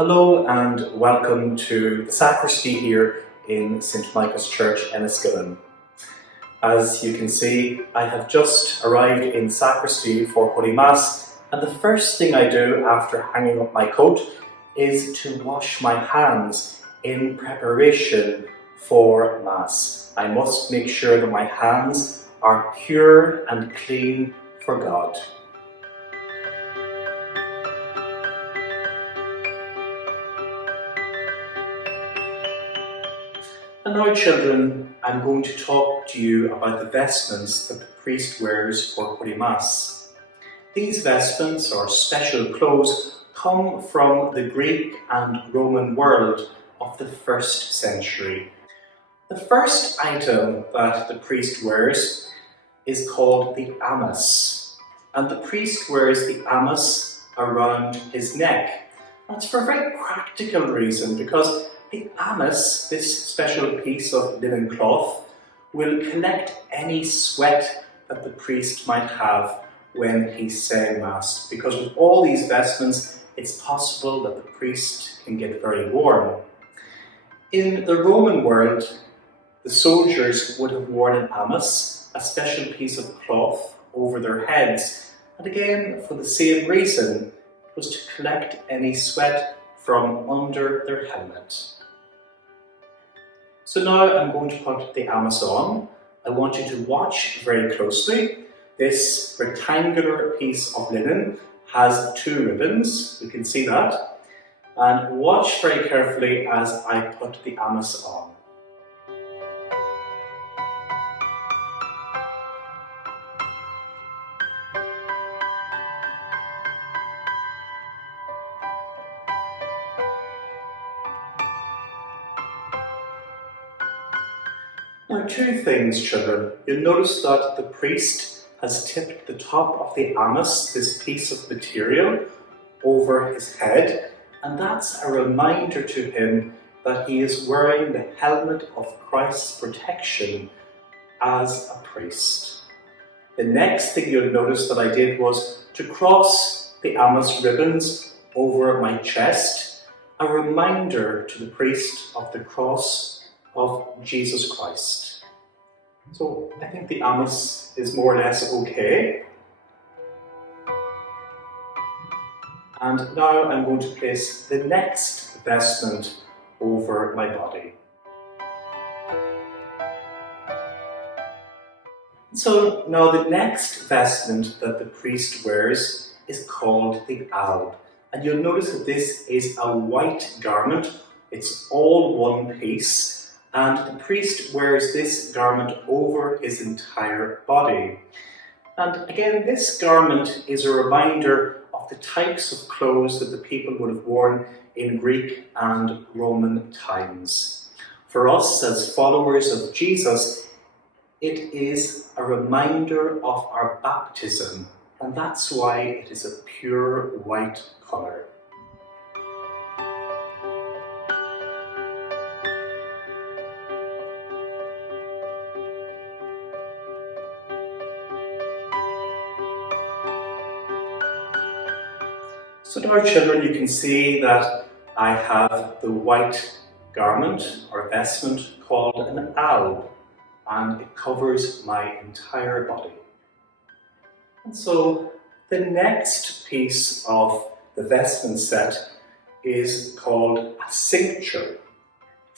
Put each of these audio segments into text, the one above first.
Hello and welcome to the sacristy here in St Micah's Church, Enniskillen. As you can see, I have just arrived in sacristy for Holy Mass, and the first thing I do after hanging up my coat is to wash my hands in preparation for Mass. I must make sure that my hands are pure and clean for God. And now, children, I'm going to talk to you about the vestments that the priest wears for Holy Mass. These vestments, or special clothes, come from the Greek and Roman world of the 1st century. The first item that the priest wears is called the amice, and the priest wears the amice around his neck. That's for a very practical reason, because the amice, this special piece of linen cloth, will collect any sweat that the priest might have when he's saying Mass. Because with all these vestments, it's possible that the priest can get very warm. In the Roman world, the soldiers would have worn an amice, a special piece of cloth, over their heads. And again, for the same reason, it was to collect any sweat from under their helmet. So now I'm going to put the amice on. I want you to watch very closely. This rectangular piece of linen has 2 ribbons, you can see that. And watch very carefully as I put the amice on. Now, 2 things, children. You'll notice that the priest has tipped the top of the amice, this piece of material, over his head, and that's a reminder to him that he is wearing the helmet of Christ's protection as a priest. The next thing you'll notice that I did was to cross the amice ribbons over my chest, a reminder to the priest of the cross of Jesus Christ. So I think the amice is more or less okay. And now I'm going to place the next vestment over my body. So now the next vestment that the priest wears is called the alb. And you'll notice that this is a white garment. It's all one piece. And the priest wears this garment over his entire body. And again, this garment is a reminder of the types of clothes that the people would have worn in Greek and Roman times. For us as followers of Jesus, it is a reminder of our baptism, and that's why it is a pure white colour. So now, children, you can see that I have the white garment or vestment called an alb, and it covers my entire body. And so the next piece of the vestment set is called a cincture.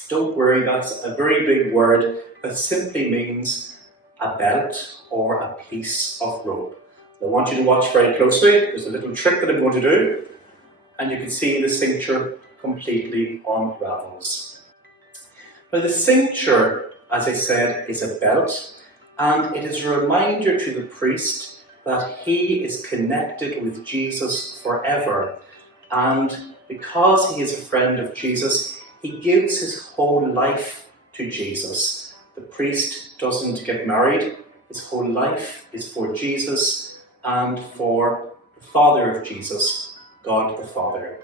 Don't worry, that's a very big word that simply means a belt or a piece of rope. I want you to watch very closely. There's a little trick that I'm going to do, and you can see the cincture completely unravels. Now, the cincture, as I said, is a belt, and it is a reminder to the priest that he is connected with Jesus forever. And because he is a friend of Jesus, he gives his whole life to Jesus. The priest doesn't get married. His whole life is for Jesus and for the Father of Jesus, God the Father.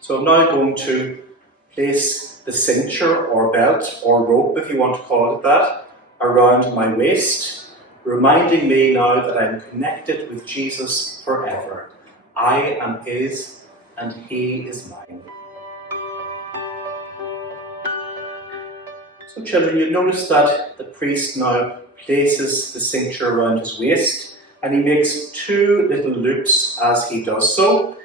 So I'm now going to place the cincture or belt or rope, if you want to call it that, around my waist, reminding me now that I'm connected with Jesus forever. I am his and he is mine. So children, you notice that the priest now places the cincture around his waist, and he makes 2 little loops as he does so,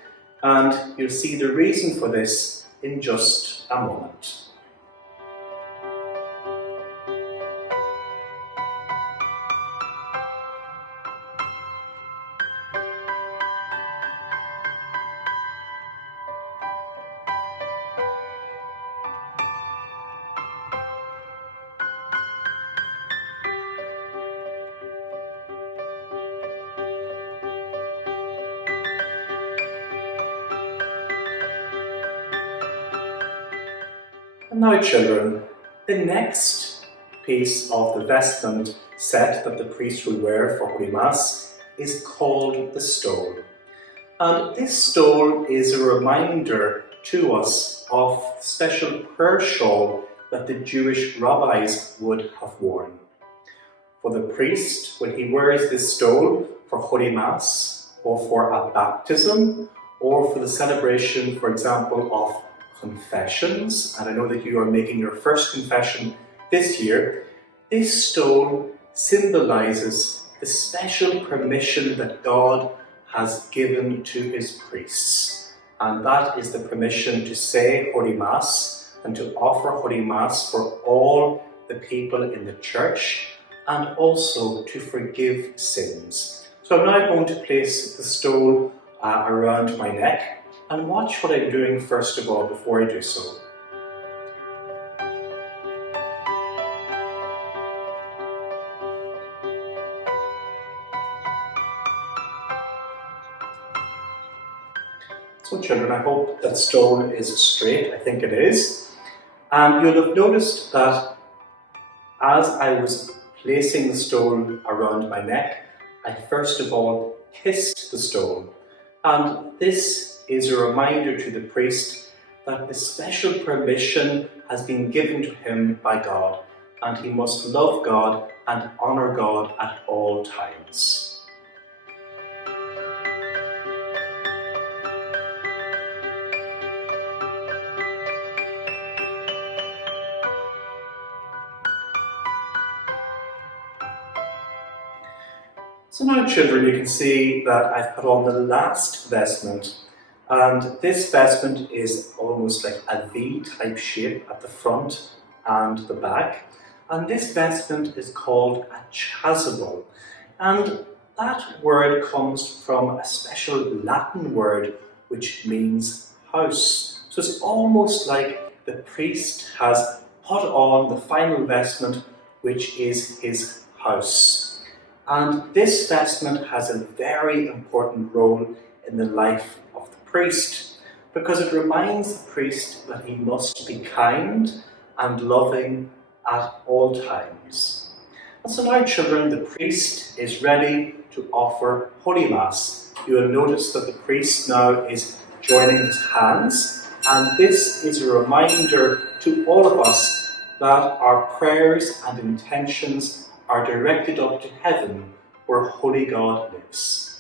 and you'll see the reason for this in just a moment. And now children, the next piece of the vestment set that the priest will wear for Holy Mass is called the stole. And this stole is a reminder to us of the special prayer shawl that the Jewish rabbis would have worn. For the priest, when he wears this stole for Holy Mass, or for a baptism, or for the celebration, for example, of confessions, and I know that you are making your first confession this year, this stole symbolizes the special permission that God has given to his priests. And that is the permission to say Holy Mass and to offer Holy Mass for all the people in the church, and also to forgive sins. So I'm now going to place the stole around my neck, and watch what I'm doing first of all before I do so. So children, I hope that stole is straight. I think it is. And you'll have noticed that as I was placing the stole around my neck, I first of all kissed the stole. And this is a reminder to the priest that the special permission has been given to him by God, and he must love God and honour God at all times. So now children, you can see that I've put on the last vestment, and this vestment is almost like a V-type shape at the front and the back, and this vestment is called a chasuble, and that word comes from a special Latin word which means house. So it's almost like the priest has put on the final vestment, which is his house. And this vestment has a very important role in the life of the priest, because it reminds the priest that he must be kind and loving at all times. And so now children, the priest is ready to offer Holy Mass. You will notice that the priest now is joining his hands, and this is a reminder to all of us that our prayers and intentions are directed up to heaven, where Holy God lives.